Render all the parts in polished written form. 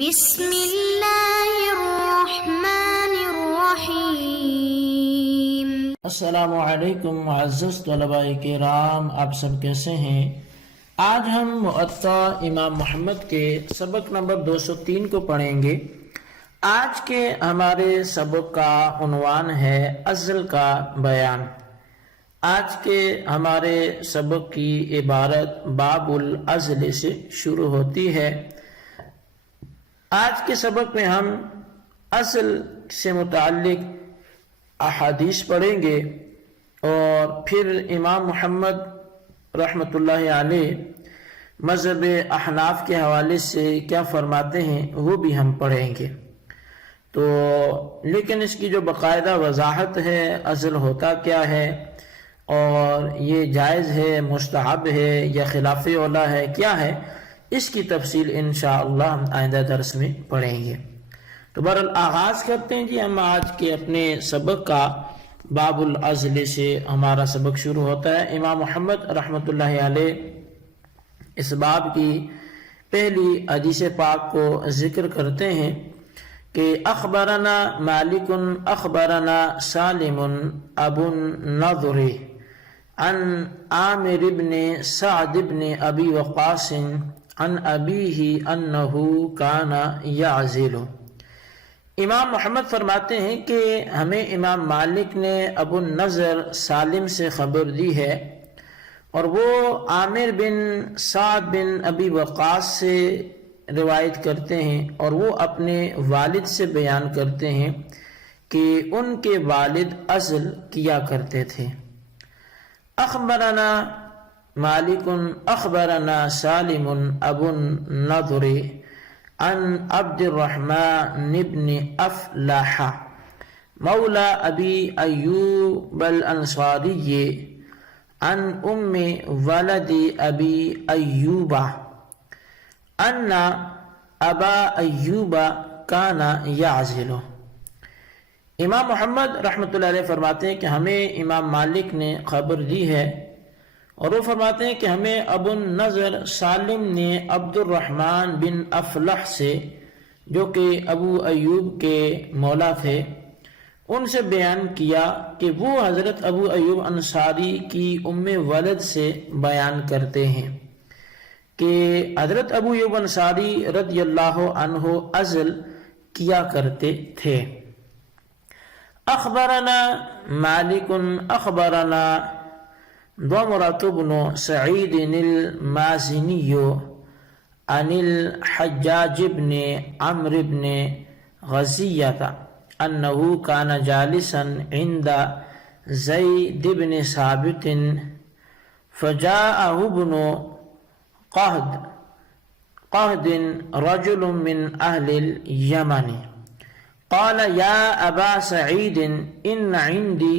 بسم اللہ الرحمن الرحیم۔ السلام علیکم معزز طلباء کرام، آپ سب کیسے ہیں؟ آج ہم موطا امام محمد کے سبق نمبر 203 کو پڑھیں گے۔ آج کے ہمارے سبق کا عنوان ہے ازل کا بیان۔ آج کے ہمارے سبق کی عبارت باب الازل سے شروع ہوتی ہے۔ آج کے سبق میں ہم ازل سے متعلق احادیث پڑھیں گے اور پھر امام محمد رحمۃ اللہ علیہ مذہب احناف کے حوالے سے کیا فرماتے ہیں وہ بھی ہم پڑھیں گے۔ تو لیکن اس کی جو باقاعدہ وضاحت ہے ازل ہوتا کیا ہے اور یہ جائز ہے، مستحب ہے یا خلاف اولا ہے، کیا ہے، اس کی تفصیل انشاءاللہ ہم آئندہ درس میں پڑھیں گے۔ تو بہرحال آغاز کرتے ہیں جی ہم آج کے اپنے سبق کا۔ باب الازل سے ہمارا سبق شروع ہوتا ہے۔ امام محمد رحمۃ اللہ علیہ اس باب کی پہلی حدیث پاک کو ذکر کرتے ہیں کہ اخبرنا مالک اخبرنا سالم ابو النضر عن عامر بن سعد بن ابی وقاص عن ابیہ انہ کان یعزل۔ امام محمد فرماتے ہیں کہ ہمیں امام مالک نے ابو النضر سالم سے خبر دی ہے اور وہ عامر بن سعد بن ابی وقاص سے روایت کرتے ہیں اور وہ اپنے والد سے بیان کرتے ہیں کہ ان کے والد ازل کیا کرتے تھے۔ اخبرنا مالک اخبرنا سالم ابو النضر عن عبد الرحمن بن افلح مولى ابی ایوب الانصاری عن ام ولد ابی ایوب ان ابا ایوب کان یعزل۔ امام محمد رحمۃ اللہ علیہ فرماتے ہیں کہ ہمیں امام مالک نے خبر دی ہے اور وہ فرماتے ہیں کہ ہمیں ابو النضر سالم نے عبد الرحمن بن افلح سے، جو کہ ابو ایوب کے مولا تھے، ان سے بیان کیا کہ وہ حضرت ابو ایوب انصاری کی ام ولد سے بیان کرتے ہیں کہ حضرت ابو ایوب انصاری رضی اللہ عنہ ازل کیا کرتے تھے۔ اخبرنا مالک اخبرنا ضمرة بن سعید المازنی عن الحجاج بن عمرو بن غزیة انه كان جالسا عند زید بن ثابت فجاءه ابن قهد رجل من اهل اليمن قال يا ابا سعید ان عندي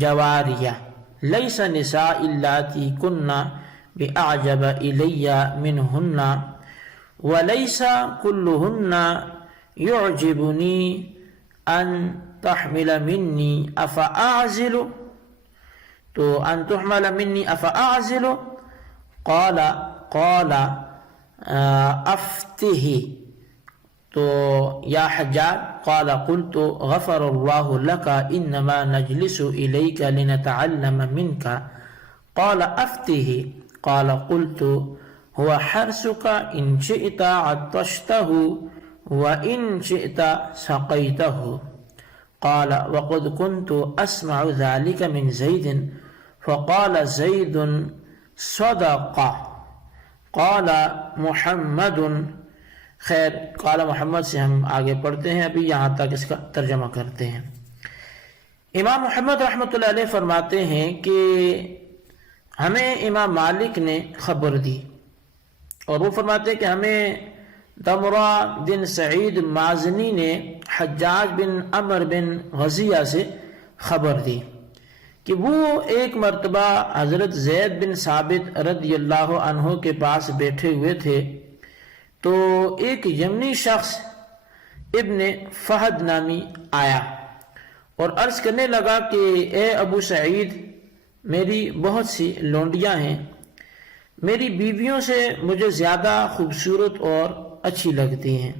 جواریہ لیس نساء اللاتي كن بأعجب إلي منهن وليس كلهن يعجبني أن تحمل مني أفأعزل تو أن تحمل مني أفأعزل قال أفته تو یا حجاج قال قلت غفر اللہ لك انما نجلس الیک لنتعلم منك قال افته قال قلت هو حرسك ان شئت عطشته وان شئت سقيته قال وقد كنت اسمع ذلك من زيد فقال زيد صدق قال محمد۔ خیر، قال محمد سے ہم آگے پڑھتے ہیں، ابھی یہاں تک اس کا ترجمہ کرتے ہیں۔ امام محمد رحمۃ اللہ علیہ فرماتے ہیں کہ ہمیں امام مالک نے خبر دی اور وہ فرماتے ہیں کہ ہمیں ضمرہ بن سعید مازنی نے حجاج بن عمرو بن غزیہ سے خبر دی کہ وہ ایک مرتبہ حضرت زید بن ثابت رضی اللہ عنہ کے پاس بیٹھے ہوئے تھے تو ایک یمنی شخص ابن فہد نامی آیا اور عرض کرنے لگا کہ اے ابو سعید، میری بہت سی لونڈیاں ہیں، میری بیویوں سے مجھے زیادہ خوبصورت اور اچھی لگتی ہیں،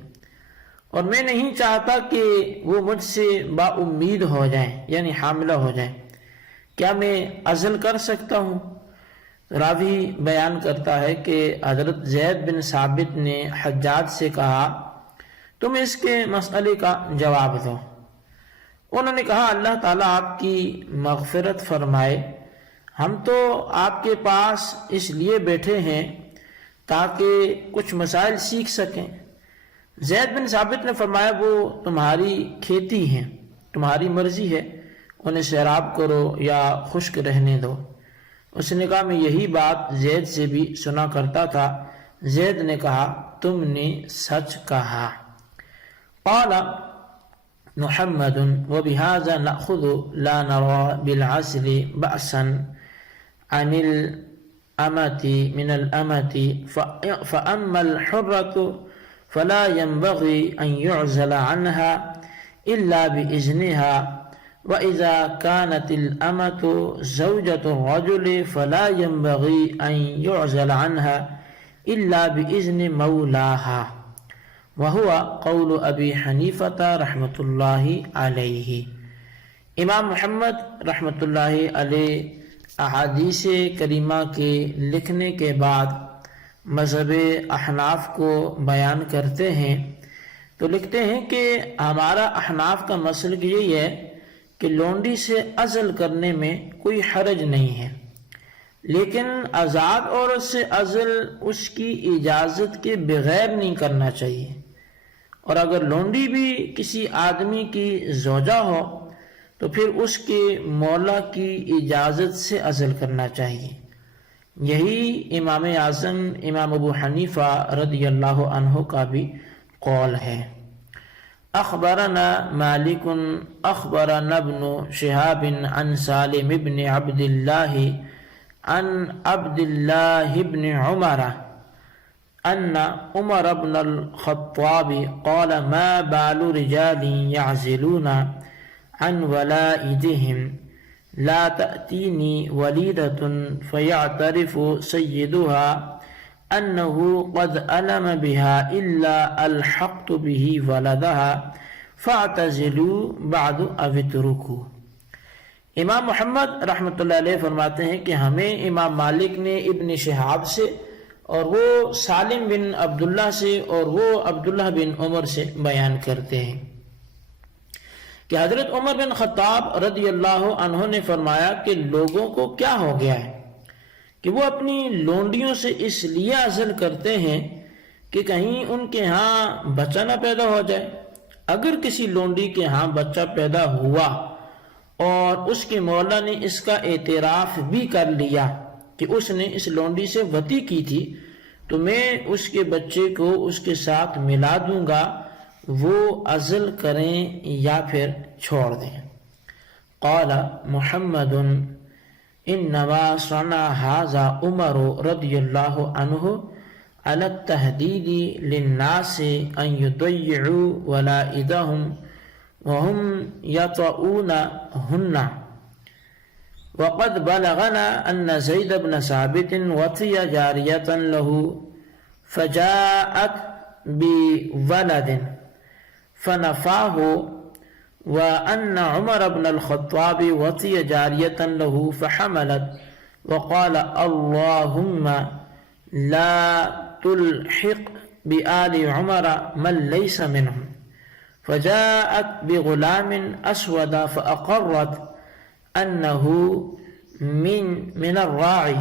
اور میں نہیں چاہتا کہ وہ مجھ سے با امید ہو جائیں، یعنی حاملہ ہو جائیں، کیا میں عزل کر سکتا ہوں؟ راوی بیان کرتا ہے کہ حضرت زید بن ثابت نے حجاج سے کہا تم اس کے مسئلے کا جواب دو۔ انہوں نے کہا اللہ تعالیٰ آپ کی مغفرت فرمائے، ہم تو آپ کے پاس اس لیے بیٹھے ہیں تاکہ کچھ مسائل سیکھ سکیں۔ زید بن ثابت نے فرمایا وہ تمہاری کھیتی ہیں، تمہاری مرضی ہے، انہیں سیراب کرو یا خشک رہنے دو۔ اس نے کہا میں یہی بات زید سے بھی سنا کرتا تھا۔ زید نے کہا تم نے سچ کہا۔ قال محمد وبهذا نأخذ لا نرى بالعزل بأسا عن الأمة من الأمة فأما الحرة فلا ينبغي أن يعزل عنها إلا بإذنها وإذا كانت الأمة زوجة الرجل فلا ينبغي أن يعزل عنها إلا بإذن مولاها وهو قول ابی حنیفہ رحمۃ اللہ علیہ۔ امام محمد رحمۃ اللہ علیہ احادیث کریمہ کے لکھنے کے بعد مذہب احناف کو بیان کرتے ہیں تو لکھتے ہیں کہ ہمارا احناف کا مسلک یہی ہے کہ لونڈی سے عزل کرنے میں کوئی حرج نہیں ہے، لیکن آزاد عورت سے عزل اس کی اجازت کے بغیر نہیں کرنا چاہیے، اور اگر لونڈی بھی کسی آدمی کی زوجہ ہو تو پھر اس کے مولا کی اجازت سے عزل کرنا چاہیے۔ یہی امام اعظم امام ابو حنیفہ رضی اللہ عنہ کا بھی قول ہے۔ اخبرنا مالک اخبرنا ابن شہاب عن سالم بن عبد اللہ عن عبد اللہ بن عمر ان عمر بن الخطاب قال ما بال رجال يعزلون عن ولائدهم لا تأتيني وليدة فيعترف سيدها أنه قد ألم بها إلا ألحقت به ولدها فاعتزلوا بعد أو اتركوا۔ امام محمد رحمۃ اللہ علیہ فرماتے ہیں کہ ہمیں امام مالک نے ابن شہاب سے اور وہ سالم بن عبداللہ سے اور وہ عبداللہ بن عمر سے بیان کرتے ہیں کہ حضرت عمر بن خطاب رضی اللہ عنہ نے فرمایا کہ لوگوں کو کیا ہو گیا ہے کہ وہ اپنی لونڈیوں سے اس لیے عزل کرتے ہیں کہ کہیں ان کے ہاں بچہ نہ پیدا ہو جائے۔ اگر کسی لونڈی کے ہاں بچہ پیدا ہوا اور اس کے مولا نے اس کا اعتراف بھی کر لیا کہ اس نے اس لونڈی سے وطی کی تھی تو میں اس کے بچے کو اس کے ساتھ ملا دوں گا، وہ عزل کریں یا پھر چھوڑ دیں۔ قال محمد انما صنع هذا عمر رضی اللہ عنہ على التحدید للناس ان يضيعوا ولائدهم وهم يطؤونهن، وقد بلغنا ان زید بن ثابت وطی جاریة له فجاءت بولد فنفاه، وأن عمر بن الخطاب وطي جارية له فحملت وقال اللهم لا تلحق بآل عمر من ليس منهم، فجاءت بغلام أسود فأقرت أنه من الراعي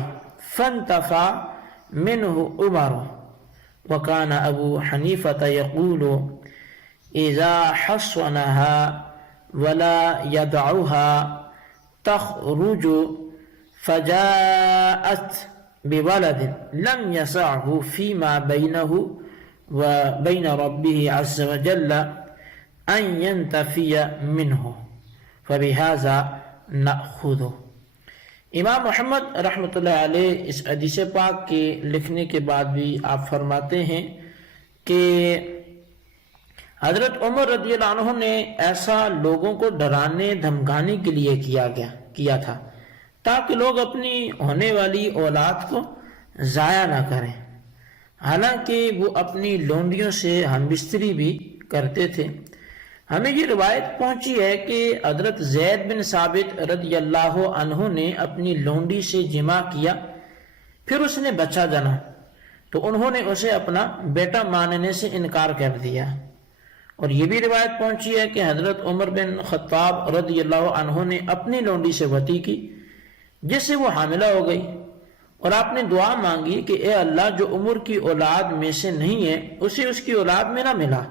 فانتفى منه عمر، وكان أبو حنيفة يقول إذا حصنها ولا يدعها تخرج فجاءت بولد لم يسعه فيما بينه وبين ربه عز وجل أن ينتفي منه فبهذا نأخذه۔ امام محمد رحمۃ اللہ علیہ اس حدیث پاک کے لکھنے کے بعد بھی آپ فرماتے ہیں کہ حضرت عمر رضی اللہ عنہ نے ایسا لوگوں کو ڈرانے دھمکانے کے لیے کیا تھا تاکہ لوگ اپنی ہونے والی اولاد کو ضائع نہ کریں، حالانکہ وہ اپنی لونڈیوں سے ہم بستری بھی کرتے تھے۔ ہمیں یہ روایت پہنچی ہے کہ حضرت زید بن ثابت رضی اللہ عنہ نے اپنی لونڈی سے جمع کیا، پھر اس نے بچہ جنا تو انہوں نے اسے اپنا بیٹا ماننے سے انکار کر دیا۔ اور یہ بھی روایت پہنچی ہے کہ حضرت عمر بن خطاب رضی اللہ عنہ نے اپنی لونڈی سے وطی کی جس سے وہ حاملہ ہو گئی، اور آپ نے دعا مانگی کہ اے اللہ، جو عمر کی اولاد میں سے نہیں ہے اسے اس کی اولاد میں نہ ملا۔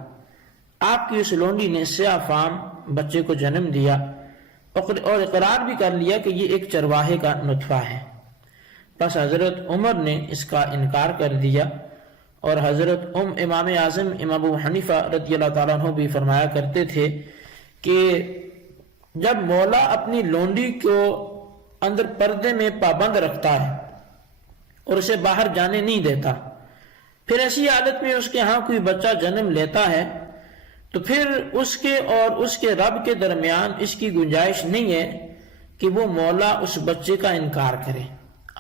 آپ کی اس لونڈی نے سیاہ فام بچے کو جنم دیا اور اقرار بھی کر لیا کہ یہ ایک چرواہے کا نطفہ ہے۔ بس حضرت عمر نے اس کا انکار کر دیا، اور حضرت امام اعظم امام ابو حنیفہ رضی اللہ تعالیٰ عنہ بھی فرمایا کرتے تھے کہ جب مولا اپنی لونڈی کو اندر پردے میں پابند رکھتا ہے اور اسے باہر جانے نہیں دیتا، پھر ایسی حالت میں اس کے ہاں کوئی بچہ جنم لیتا ہے تو پھر اس کے اور اس کے رب کے درمیان اس کی گنجائش نہیں ہے کہ وہ مولا اس بچے کا انکار کرے۔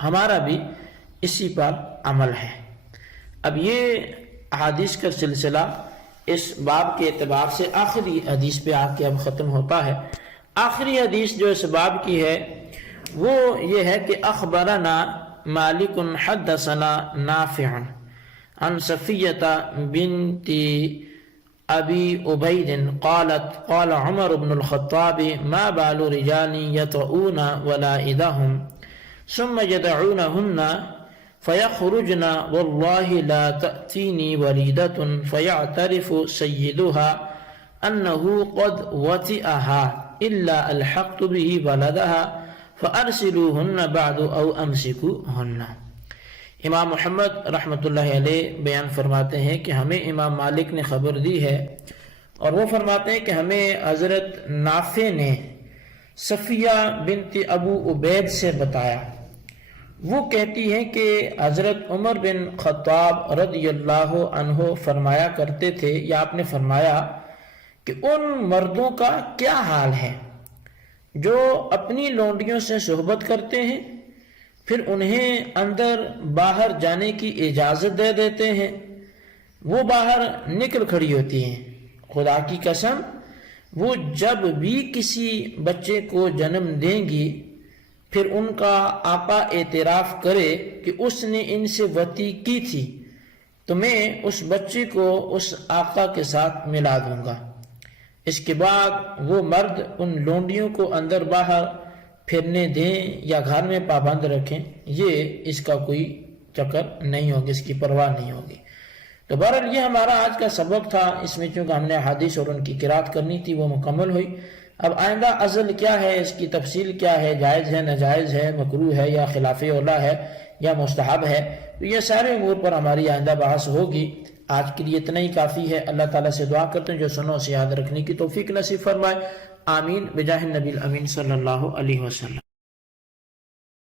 ہمارا بھی اسی پر عمل ہے۔ اب یہ احادیث کا سلسلہ اس باب کے اعتبار سے آخری حدیث پہ آ کے اب ختم ہوتا ہے۔ آخری حدیث جو اس باب کی ہے وہ یہ ہے کہ اخبرنا مالک حدثنا نافع عن صفیۃ بنت ابی عبید قالت قال عمر بن الخطاب ما بال رجال يطؤون ولائدهم ثم يدعونهن فيخرجن والله لا تأتيني وليدة فيعترف سيدها أنه قد وطئها إلا الحقت به ولدها فأرسلوهن بعد أو أمسكوهن۔ امام محمد رحمۃ اللہ علیہ بیان فرماتے ہیں کہ ہمیں امام مالک نے خبر دی ہے، اور وہ فرماتے ہیں کہ ہمیں حضرت نافع نے صفیہ بنت ابو عبید سے بتایا، وہ کہتی ہیں کہ حضرت عمر بن خطاب رضی اللہ عنہ فرمایا کرتے تھے، یا آپ نے فرمایا کہ ان مردوں کا کیا حال ہے جو اپنی لونڈیوں سے صحبت کرتے ہیں، پھر انہیں اندر باہر جانے کی اجازت دے دیتے ہیں، وہ باہر نکل کھڑی ہوتی ہیں۔ خدا کی قسم، وہ جب بھی کسی بچے کو جنم دیں گی پھر ان کا آقا اعتراف کرے کہ اس نے ان سے وطی کی تھی تو میں اس بچے کو اس آقا کے ساتھ ملا دوں گا۔ اس کے بعد وہ مرد ان لونڈیوں کو اندر باہر پھرنے دیں یا گھر میں پابند رکھیں، یہ اس کا کوئی چکر نہیں ہوگی، اس کی پرواہ نہیں ہوگی۔ تو بہرحال یہ ہمارا آج کا سبق تھا، اس میں چونکہ ہم نے حدیث اور ان کی قرات کرنی تھی وہ مکمل ہوئی۔ اب آئندہ ازل کیا ہے، اس کی تفصیل کیا ہے، جائز ہے، ناجائز ہے، مکروہ ہے یا خلاف اولا ہے یا مستحب ہے، تو یہ سارے امور پر ہماری آئندہ بحث ہوگی۔ آج کے لیے اتنا ہی کافی ہے۔ اللہ تعالیٰ سے دعا کرتے ہیں جو سنو اسے یاد رکھنے کی توفیق نصیب فرمائے۔ آمین بجاہ النبی الامین صلی اللہ علیہ وسلم۔